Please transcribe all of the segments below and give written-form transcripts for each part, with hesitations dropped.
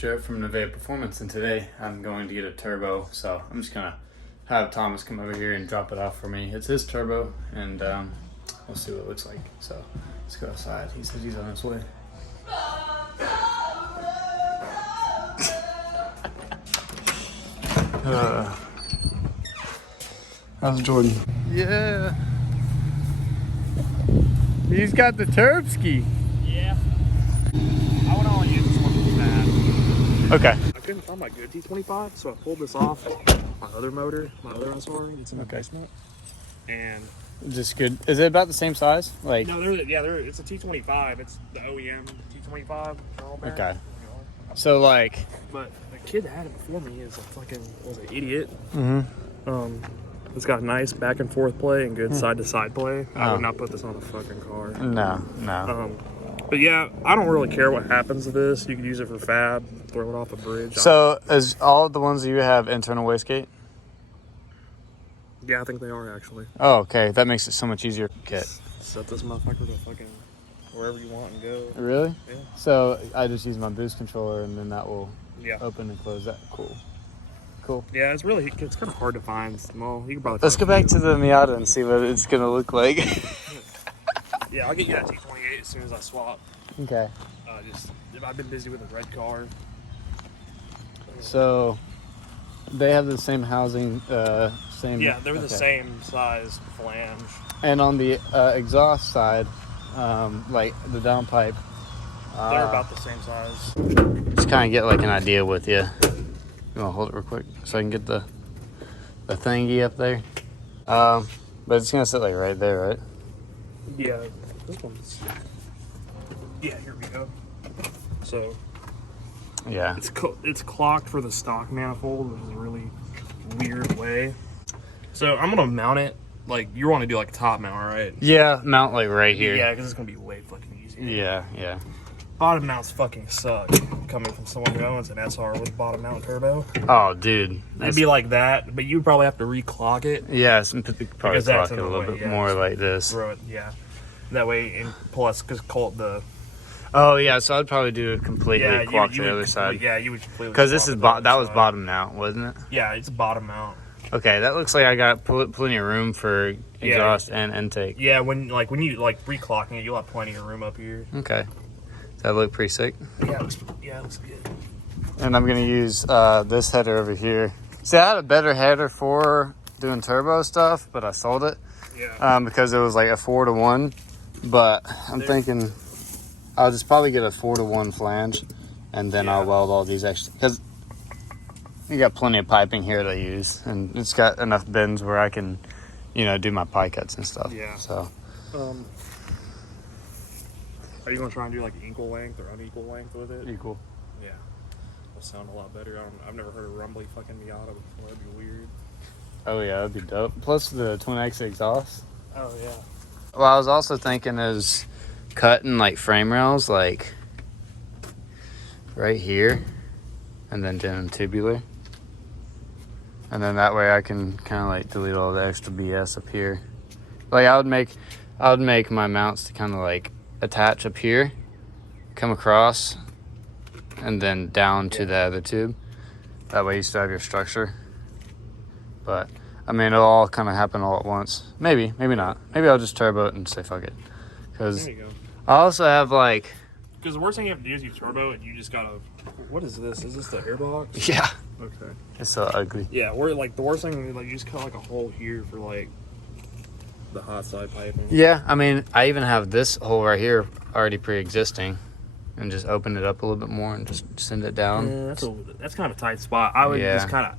Joe from Nevada Performance, and today I'm going to get a turbo, so I'm just gonna have Thomas come over here and drop it off for me. It's his turbo, and we'll see what it looks like. So let's go outside. He says he's on his way. How's Jordan? Yeah. He's got the Turbski. Yeah. I would only use this one for that. Okay. I couldn't find my good T25, so I pulled this off my other motor, my other SR. It's in the basement. And Just good. Is it about the same size? Like no, it's a T25. It's the OEM T25. Okay. So like, but the kid that had it before me is a fucking was an idiot. mm-hmm. It's got nice back and forth play and good side to side play. I would not put this on a fucking car. No. But yeah, I don't really care what happens to this. You could use it for fab, throw it off a bridge. So is all of the ones that you have internal wastegate? Yeah, I think they are actually. Oh, okay. That makes it so much easier to get. Set this motherfucker to fucking wherever you want and go. Really? Yeah. So I just use my boost controller and then that will open and close that. Cool. Yeah, it's kind of hard to find. Well, you can probably. Let's go back to the Miata and see what it's gonna look like. Yeah, I'll get you that T28 as soon as I swap. Okay. I've been busy with a red car. So they have the same housing, same. Yeah, they're the same size flange. And on the exhaust side, like the downpipe, they're about the same size. Just kind of get like an idea with you. You want to hold it real quick so I can get the thingy up there? But it's gonna sit like right there, right? Yeah, this one's. Yeah, here we go. So. Yeah. It's clocked for the stock manifold, which is a really weird way. So I'm gonna mount it like you want to do like a top mount, right? Yeah, mount like right here. Yeah, because it's gonna be way fucking easier. Yeah. Bottom mounts fucking suck. Coming from someone who owns an SR with bottom mount turbo. Oh, dude. It'd be like that, but you'd probably have to reclock it. Yeah, probably clock it a little bit more like this. Throw it, yeah. That way, and plus, because the. Oh yeah, so I'd probably do it completely clock the other side. Yeah, you would completely. Because this is that was bottom mount, wasn't it? Yeah, it's bottom mount. Okay, that looks like I got plenty of room for exhaust and intake. Yeah, when you reclocking it, you'll have plenty of room up here. Okay. Does that look pretty sick? Yeah, it looks good. And I'm gonna use this header over here. See, I had a better header for doing turbo stuff, but I sold it. Yeah. Because it was like a 4-to-1. But I'm thinking I'll just probably get a 4-to-1 flange, and then I'll weld all these extra, because you got plenty of piping here to use, and it's got enough bends where I can, do my pie cuts and stuff. Yeah. So. Are you gonna try and do like equal length or unequal length with it? Equal. Yeah. Will sound a lot better. I've never heard a rumbly fucking Miata before. That'd be weird. Oh yeah, that'd be dope. Plus the twin X exhaust. Oh yeah. Well, I was also thinking is cutting like frame rails like right here, and then doing tubular, and then that way I can kind of like delete all the extra BS up here. Like I would make my mounts to kind of like attach up here, come across, and then down to the other tube. That way you still have your structure. But I mean, it'll all kind of happen all at once. Maybe not. Maybe I'll just turbo it and say fuck it. Because I also have like. Because the worst thing you have to do is you turbo and you just gotta. What is this? Is this the airbox? Yeah. Okay. It's so ugly. Yeah, we're like the worst thing. Like you just cut like a hole here for like the hot side piping. Yeah, I mean, I even have this hole right here already pre-existing, and just open it up a little bit more and just send it down. Yeah, that's kind of a tight spot. I would just kind of,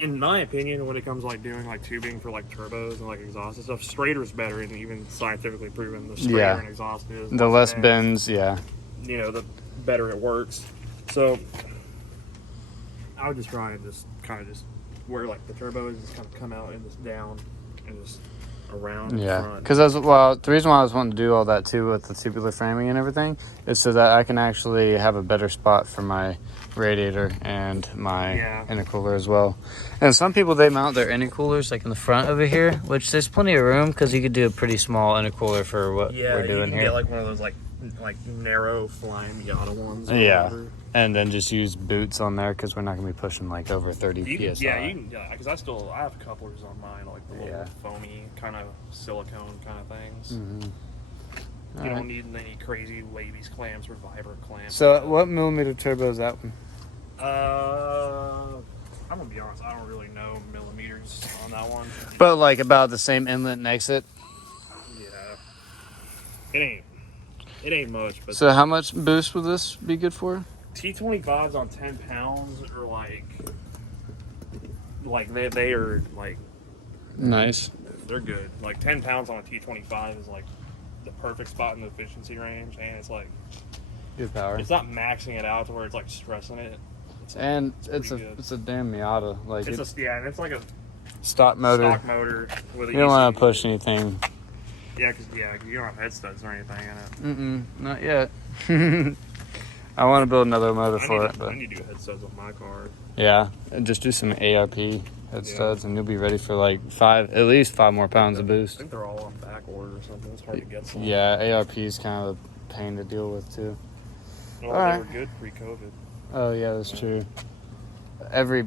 in my opinion, when it comes to like doing like tubing for like turbos and like exhaust and stuff, straighter is better, and even scientifically proven the straighter an exhaust is, the less bends, the the better it works. So I would just try and just kind of just where like the turbo is just kind of come out and just down and just around. Yeah, because the reason why I was wanting to do all that too with the tubular framing and everything is so that I can actually have a better spot for my radiator and my intercooler as well. And some people, they mount their intercoolers like in the front over here, which there's plenty of room because you could do a pretty small intercooler for what we're doing here. Get like one of those like like narrow flying Miata ones. Yeah. Whatever. And then just use boots on there because we're not going to be pushing like over 30 PSI. Yeah, you can. Yeah, because I have couplers on mine, like the little foamy kind of silicone kind of things. Mm-hmm. You don't need any crazy Labies clamps or Vibra clamps. So, what millimeter turbo is that one? I'm gonna be honest. I don't really know millimeters on that one. But like about the same inlet and exit. Yeah, it ain't much. But so, how much boost would this be good for? T25s on 10 pounds are like they are like nice. They're good. Like 10 pounds on a T25 is like the perfect spot in the efficiency range, and it's like good power. It's not maxing it out to where it's like stressing it. It's a damn Miata. Like it's it's like a stock motor. Stock motor with a you don't want to push anything. Yeah, because you don't have head studs or anything in it. Not yet. I want to build another motor for it, but I need to do head studs on my car. Yeah, and just do some ARP head studs, and you'll be ready for like at least 5 more pounds of boost. I think they're all on back order or something. It's hard to get some. Yeah, ARP is kind of a pain to deal with too. Well, they were good pre-COVID. Oh yeah, that's true. Every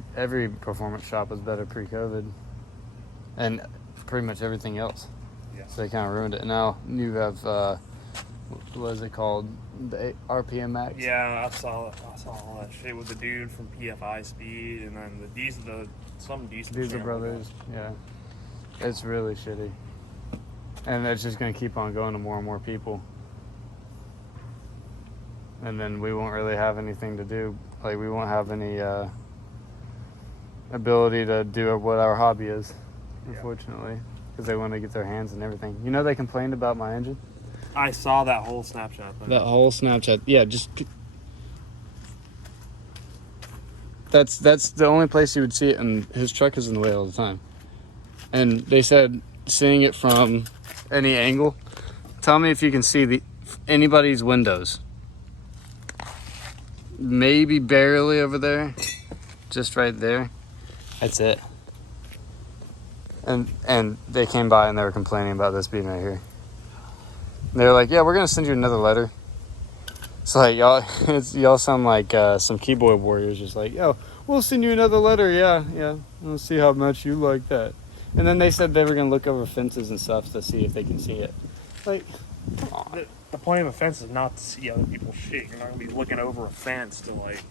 performance shop was better pre-COVID, and pretty much everything else. Yeah. So they kind of ruined it. Now you have what is it called? The RPM Max. Yeah, I saw all that shit with the dude from PFI Speed, and then some Diesel Brothers. Yeah, it's really shitty, and it's just gonna keep on going to more and more people, and then we won't really have anything to do. Like we won't have any ability to do what our hobby is, unfortunately, because they want to get their hands and everything. You know, they complained about my engine. I saw that whole Snapchat thing. That whole Snapchat, yeah, just that's the only place you would see it, and his truck is in the way all the time. And they said seeing it from any angle. Tell me if you can see anybody's windows. Maybe barely over there, just right there. That's it. And they came by and they were complaining about this being right here. They're like, yeah, we're gonna send you another letter. It's like y'all sound like some keyboard warriors, just like, yo, we'll send you another letter. Yeah. We'll see how much you like that. And then they said they were gonna look over fences and stuff to see if they can see it. Like, come on. The point of a fence is not to see other people's shit. You're not gonna be looking over a fence to like,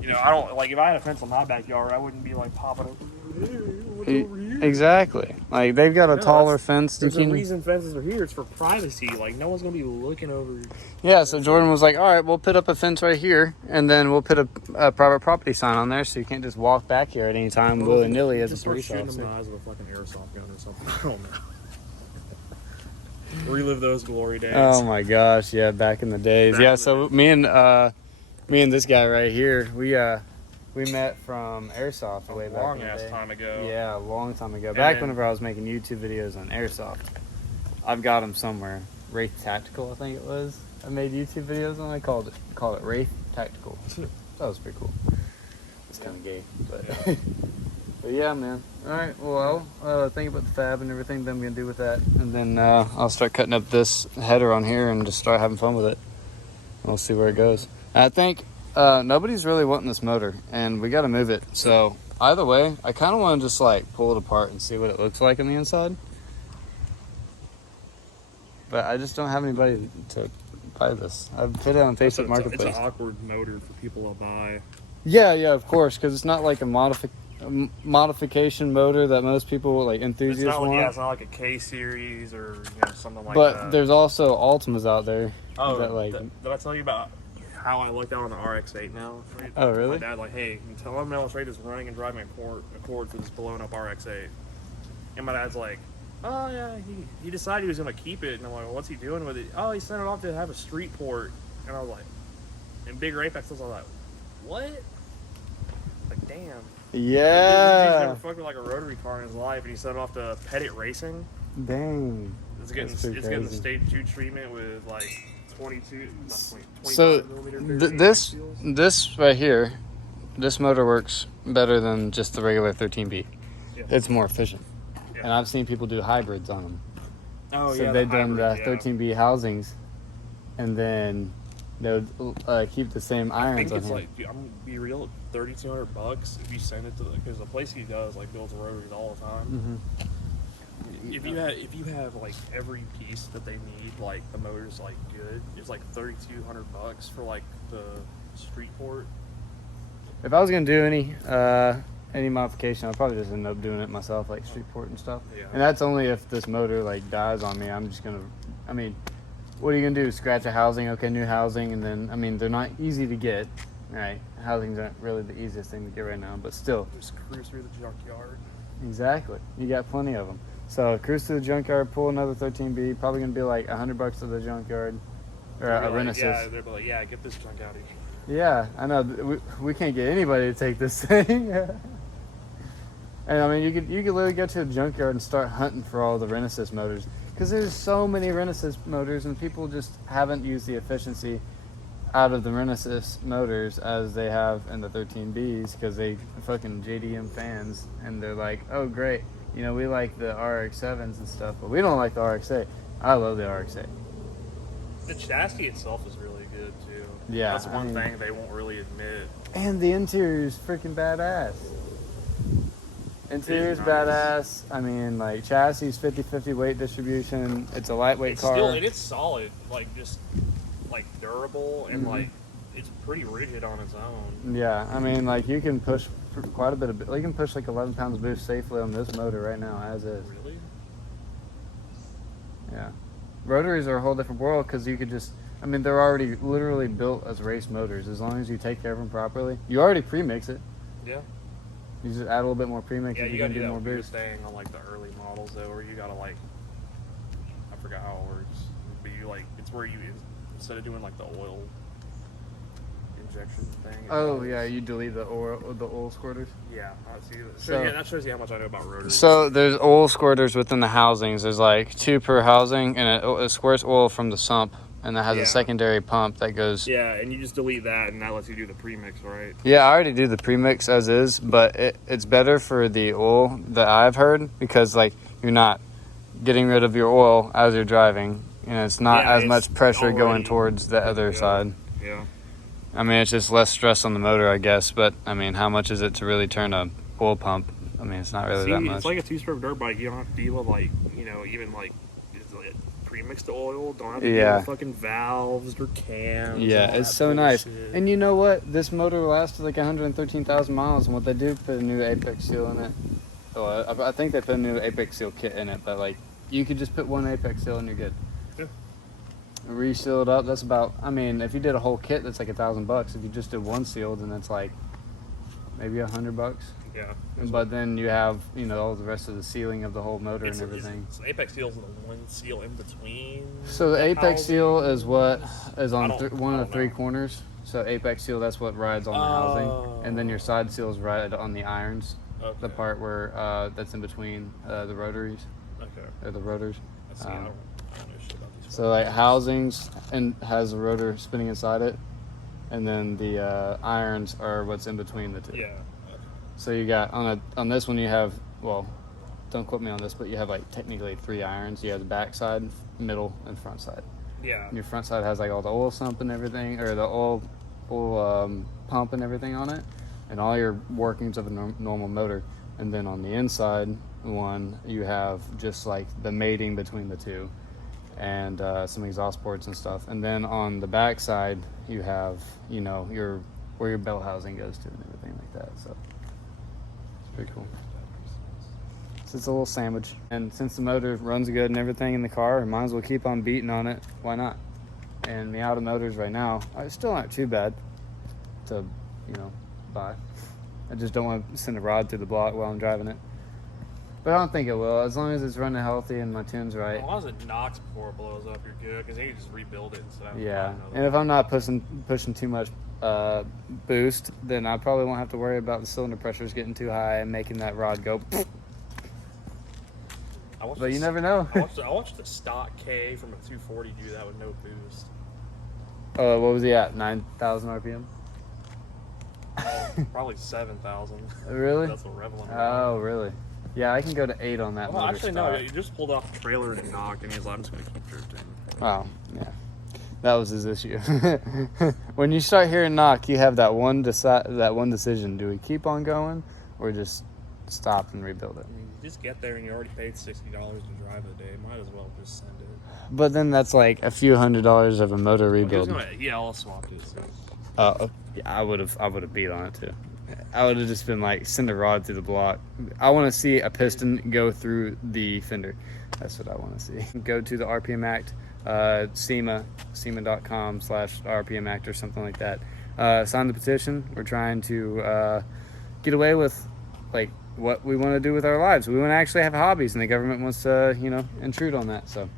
I don't like if I had a fence on my backyard, I wouldn't be like popping over. What's over here? Exactly. Like they've got a taller fence. There's a reason fences are here. It's for privacy. Like no one's gonna be looking over. Yeah. So Jordan was like, "All right, we'll put up a fence right here, and then we'll put a private property sign on there, so you can't just walk back here at any time willy nilly as a police officer." Shooting them in the eyes with a fucking airsoft gun or something. I don't know. Relive those glory days. Oh my gosh, yeah, back in the days. Me and this guy right here, we met from airsoft way back in the day. Long ass time ago. Yeah, a long time ago. Back whenever I was making YouTube videos on airsoft. I've got them somewhere. Wraith Tactical, I think it was. I made YouTube videos on. I called it Wraith Tactical. That was pretty cool. It's kind of gay, but yeah. But yeah, man. All right. Well, think about the fab and everything that I'm gonna do with that, and then I'll start cutting up this header on here and just start having fun with it. We'll see where it goes. I think nobody's really wanting this motor, and we got to move it. So either way, I kind of want to just like pull it apart and see what it looks like on the inside. But I just don't have anybody to buy this. I've put it on Facebook Marketplace. It's an awkward motor for people to buy. Yeah, of course, because it's not like a modification motor that most people like enthusiasts want. Yeah, it's not like a K series or something like that. But there's also Altimas out there. Oh, that, did I tell you about how I looked out on the RX-8 now? Oh, really? My dad hey, tell him Ellis Reid is running and driving a Accord for this blown up RX-8. And my dad's like, oh yeah, he decided he was gonna keep it. And I'm like, well, what's he doing with it? Oh, he sent it off to have a street port. And I was like, in bigger Apex, I was like, what? Like, damn. Yeah. He's never fucked with like a rotary car in his life, and he sent it off to Pettit Racing. Dang. It's getting the stage 2 treatment with like 22. So this right here, this motor works better than just the regular 13B. Yeah. It's more efficient, and I've seen people do hybrids on them. Oh so yeah. they've done the 13B housings, and then they would keep the same irons on him. Like, I'm gonna be real, $3,200 if you send it to because the place he does like builds rotaries all the time. If you have like every piece that they need, like the motor's like good, it's like $3,200 for like the street port. If I was gonna do any modification, I'd probably just end up doing it myself, like street port and stuff. Yeah. And that's only if this motor like dies on me. I'm just gonna, I mean, what are you gonna do? Scratch a housing? Okay, new housing, and then I mean they're not easy to get, right? Housings aren't really the easiest thing to get right now, but still. Just cruise through the junkyard. Exactly. You got plenty of them. So cruise to the junkyard, pull another 13B. Probably gonna be like $100 to the junkyard, or a Renesis. Yeah, they're like, yeah, get this junk out of here. Yeah, I know. We can't get anybody to take this thing. And I mean, you could literally go to a junkyard and start hunting for all the Renesis motors, because there's so many Renesis motors, and people just haven't used the efficiency out of the Renesis motors as they have in the 13Bs, because they fucking JDM fans, and they're like, oh great, you know, we like the RX-7s and stuff, but we don't like the RX-8. I love the RX-8. The chassis itself is really good too. Yeah, that's one thing they won't really admit. And the interior is freaking badass. Interior's nice. Badass. I mean, like, chassis 50-50 weight distribution. It's a lightweight car. It's solid, like just like durable and like it's pretty rigid on its own. Yeah, I mean, like you can push quite a bit of. You can push like 11 pounds boost safely on this motor right now, as is. Really? Yeah. Rotaries are a whole different world, because you could just. I mean, they're already literally built as race motors. As long as you take care of them properly, you already pre-mix it. Yeah. You just add a little bit more premix. Yeah, if you you're gotta gonna do do that more weird boost. thing on like the early models though, where you gotta like, I forgot how it works, but you like, it's where you, instead of doing like the oil injection thing. Oh yeah, you delete the oil squirters. Yeah, I see. So- yeah, that shows you how much I know about rotors. So there's oil squirters within the housings. There's like 2 per housing, and it squirts oil from the sump, and that has Yeah. a secondary pump that goes. Yeah, and you just delete that, and that lets you do the premix, right? Yeah, I already do the premix as is, but it's better for the oil that I've heard, because like you're not getting rid of your oil as you're driving, and it's not as much pressure going towards the other side. Yeah. I mean, it's just less stress on the motor, I guess. But I mean, how much is it to really turn a oil pump? I mean, it's not really that much. It's like a 2-stroke dirt bike. You don't have to deal with like, you know, even like pre-mixed oil. Don't have to deal with fucking valves or cams. Yeah, it's so nice. And you know what? This motor lasted like 113,000 miles, and what they do, put a new Apex seal in it. Oh, I think they put a new Apex seal kit in it, but like you could just put one Apex seal and you're good. Yeah. Reseal it up. That's about. I mean, if you did a whole kit, that's like $1,000. If you just did one seal, then that's like maybe $100. Yeah. But then you have, you know, all the rest of the sealing of the whole motor and everything. So Apex seal's the one seal in between. So the Apex seal is what is on one of the 3 know. corners. So Apex seal, that's what rides on the housing, and then your side seals ride on the irons. Okay. The part where that's in between the rotaries. Okay. Or the rotors. I see. I don't know shit about these. So like housings and has a rotor spinning inside it, and then the irons are what's in between the 2. Yeah. So you got on this one you have, well, don't quote me on this, but you have like technically 3 irons. You have the back side, middle, and front side. Yeah. And your front side has like all the oil sump and everything, or the oil pump and everything on it, and all your workings of a normal motor. And then on the inside one, you have just like the mating between the 2, and some exhaust ports and stuff. And then on the back side, you have, you know, where your bell housing goes to and everything like that. So it's pretty cool. So it's a little sandwich. And since the motor runs good and everything in the car, might as well keep on beating on it. Why not? And Miata motors right now still aren't too bad to, you know, buy. I just don't want to send a rod through the block while I'm driving it. But I don't think it will, as long as it's running healthy and my tune's right. As long as it knocks before it blows up, you're good, because then you just rebuild it instead of Yeah, and if I'm not pushing too much boost, then I probably won't have to worry about the cylinder pressures getting too high and making that rod go. But you never know. I watched the stock K from a 240 do that with no boost. What was he at? 9,000 RPM? Probably 7,000. Really? That's what Revlon. Oh, really? Yeah, I can go to 8 on that. Well, motor actually, stock. no. You just pulled off the trailer and it knocked, and he's like, "I'm just gonna keep drifting." Oh, yeah. That was his issue. When you start hearing knock, you have that one decision. Do we keep on going or just stop and rebuild it? I mean, you just get there and you already paid $60 to drive a day. Might as well just send it. But then that's like a few $100s of a motor rebuild. I'll swap it. So. Yeah, I would have beat on it too. I would have just been like, send a rod through the block. I want to see a piston go through the fender. That's what I want to see. Go to the RPM Act, SEMA.com/RPM Act or something like that. Sign the petition. We're trying to get away with like what we want to do with our lives. We want to actually have hobbies, and the government wants to, intrude on that. So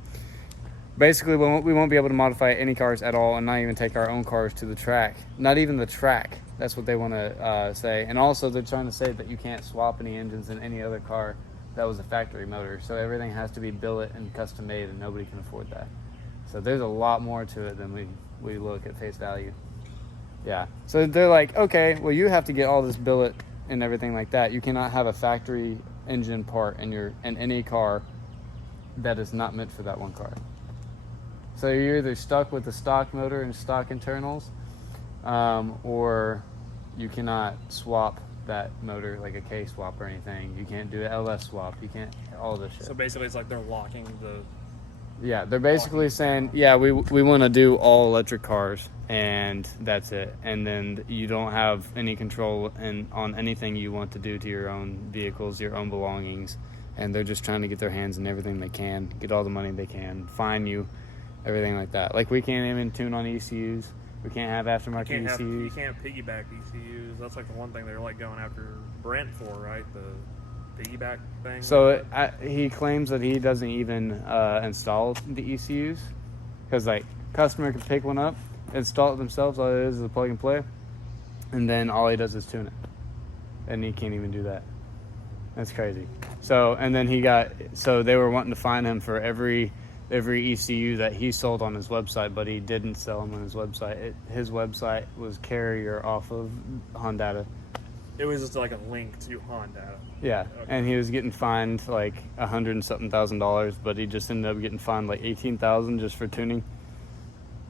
basically, we won't be able to modify any cars at all, and not even take our own cars to the track. Not even the track. That's what they want to say. And also, they're trying to say that you can't swap any engines in any other car that was a factory motor. So everything has to be billet and custom made, and nobody can afford that. So there's a lot more to it than we look at face value. Yeah. So they're like, okay, well, you have to get all this billet and everything like that. You cannot have a factory engine part in any car that is not meant for that one car. So you're either stuck with the stock motor and stock internals, or you cannot swap that motor, like a K swap or anything. You can't do an LS swap. You can't, all this shit. So basically it's like they're locking the... Yeah, they're basically saying, yeah, we want to do all electric cars, and that's it. And then you don't have any control on anything you want to do to your own vehicles, your own belongings. And they're just trying to get their hands in everything they can, get all the money they can, fine you, everything like that. Like, we can't even tune on ECUs. We can't have aftermarket ECUs. You can't piggyback ECUs. That's like the one thing they're like going after Brent for, right? The piggyback thing. So he claims that he doesn't even install the ECUs, because like customer can pick one up, install it themselves. All it is a plug and play, and then all he does is tune it, and he can't even do that. That's crazy. So and then they were wanting to fine him for every ECU that he sold on his website, but he didn't sell them on his website. His website was carrier off of Honda. It was just like a link to Honda. Yeah, okay. And he was getting fined like $100 and something thousand, but he just ended up getting fined like $18,000 just for tuning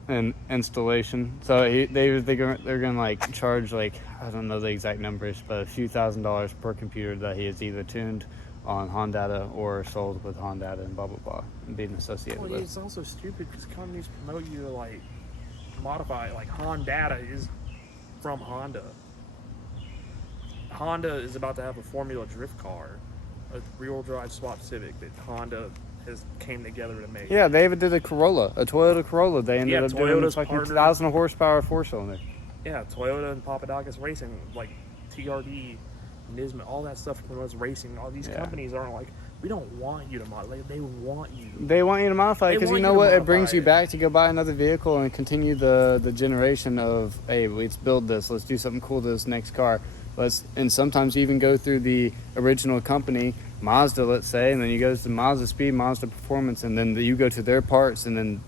and installation. So they're gonna like charge like, I don't know the exact numbers, but a few $1,000s per computer that he has either tuned on Honda or sold with Honda and blah blah blah, and being associated with. It's also stupid because companies promote you to like modify. Like Honda is from Honda. Honda is about to have a Formula Drift car, a rear-wheel drive swap Civic that Honda has came together to make. Yeah, they even did a Toyota Corolla. They ended up doing a fucking 1,000 horsepower 4-cylinder. Yeah, Toyota and Papadakis Racing, like TRD, Nismo, all that stuff promotes racing. All these companies aren't like, we don't want you to modify. They want you. They want you to modify, because you know what? It brings you back to go buy another vehicle and continue the generation of, hey, let's build this. Let's do something cool to this next car. And sometimes you even go through the original company, Mazda, let's say, and then you go to Mazda Speed, Mazda Performance, and then you go to their parts, and then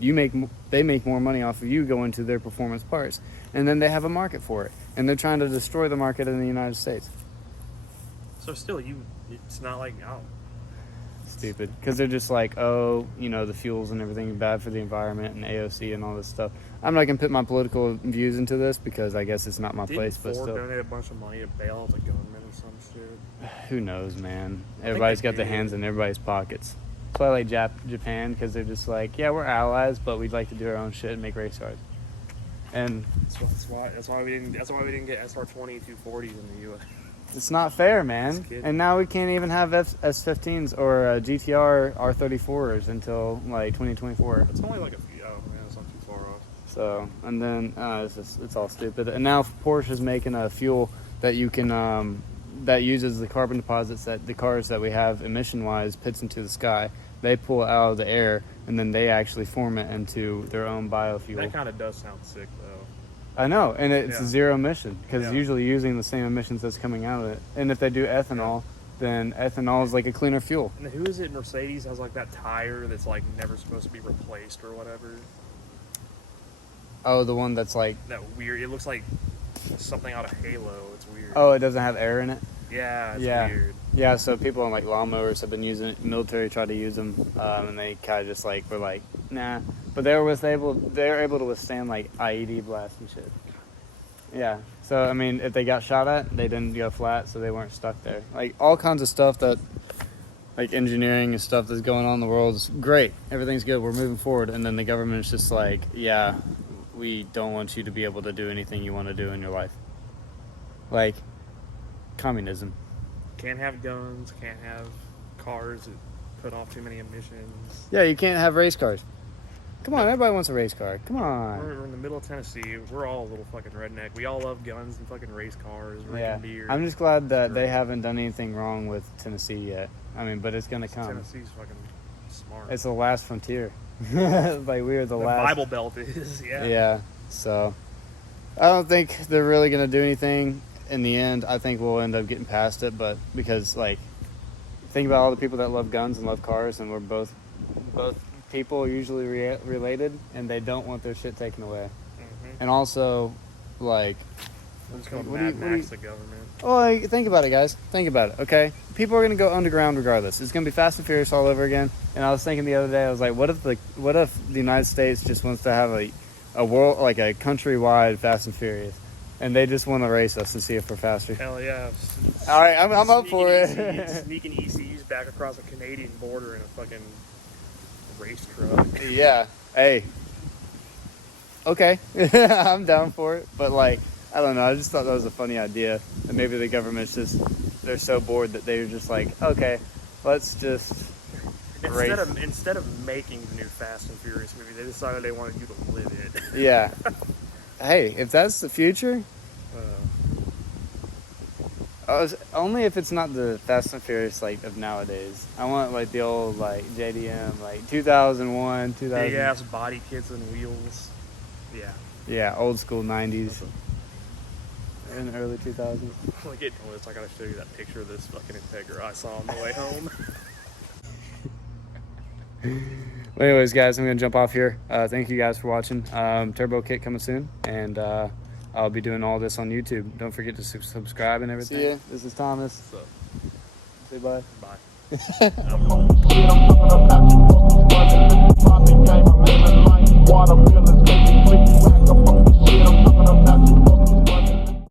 they make more money off of you going to their performance parts. And then they have a market for it. And they're trying to destroy the market in the United States. So still, it's not like, oh. Stupid. Because they're just like, oh, the fuels and everything are bad for the environment and AOC and all this stuff. I'm not going to put my political views into this because I guess it's not my place, but still. Didn't Ford donate a bunch of money to bail out the government or some shit? Who knows, man? Everybody's got their hands in everybody's pockets. That's why I like Japan, because they're just like, yeah, we're allies, but we'd like to do our own shit and make race cars. And that's why we didn't get SR20 240s in the U.S. It's not fair, man. And now we can't even have S15s or GTR R34s until like 2024. It's only like a few. Oh man, it's not too far off. So, and then it's all stupid. And now Porsche is making a fuel that you can that uses the carbon deposits that the cars that we have emission-wise puts into the sky. They pull it out of the air, and then they actually form it into their own biofuel. That kind of does sound sick, though. I know, and it's zero emission, because it's usually using the same emissions that's coming out of it. And if they do ethanol, then ethanol is like a cleaner fuel. And who is it? Mercedes has like that tire that's like never supposed to be replaced or whatever. Oh, the one that's like that weird. It looks like something out of Halo. It's weird. Oh, it doesn't have air in it. Yeah, it's weird. Yeah, so people on like lawnmowers have been using it. Military tried to use them, and they kind of just like were like, nah, but they were able to withstand like IED blasts and shit. Yeah. So I mean, if they got shot at, they didn't go flat, so they weren't stuck there. Like all kinds of stuff that, like engineering and stuff that's going on in the world is great. Everything's good. We're moving forward, and then the government's just like, yeah, we don't want you to be able to do anything you want to do in your life. Like communism. Can't have guns. Can't have cars that put off too many emissions. Yeah, you can't have race cars. Come on, everybody wants a race car. Come on. We're in the middle of Tennessee. We're all a little fucking redneck. We all love guns and fucking race cars, drinking beer. I'm just glad that they haven't done anything wrong with Tennessee yet. I mean, but it's gonna come. Tennessee's fucking smart. It's the last frontier. Like we are the last. Bible Belt is, yeah. Yeah. So I don't think they're really gonna do anything in the end. I think we'll end up getting past it, but because like, think about all the people that love guns and love cars, and we're both people usually related, and they don't want their shit taken away. Mm-hmm. And also, like, it's going to Mad Max the government. Oh, like, think about it, guys. Think about it, okay? People are going to go underground regardless. It's going to be Fast and Furious all over again. And I was thinking the other day, I was like, what if the United States just wants to have a world, like a countrywide Fast and Furious, and they just want to race us and see if we're faster? Hell yeah! All right, I'm up for it. Sneaking ECUs back across the Canadian border in a fucking race truck. Yeah. Hey. Okay. I'm down for it. But like, I don't know. I just thought that was a funny idea. And maybe the government's they're so bored that they're just like, okay, let's just race. Instead of making the new Fast and Furious movie, they decided they wanted you to live it. Yeah. Hey, if that's the future, only if it's not the Fast and Furious like of nowadays. I want like the old like JDM, like 2001, 2000. Big ass body kits and wheels. Yeah. Yeah, old school 90s. In the early 2000s. When I get to this, I gotta show you that picture of this fucking Integra I saw on the way home. Well, anyways, guys, I'm gonna jump off here. Thank you guys for watching. Turbo kit coming soon, and I'll be doing all this on YouTube. Don't forget to subscribe and everything. See ya. This is Thomas. What's up? Say bye. Bye.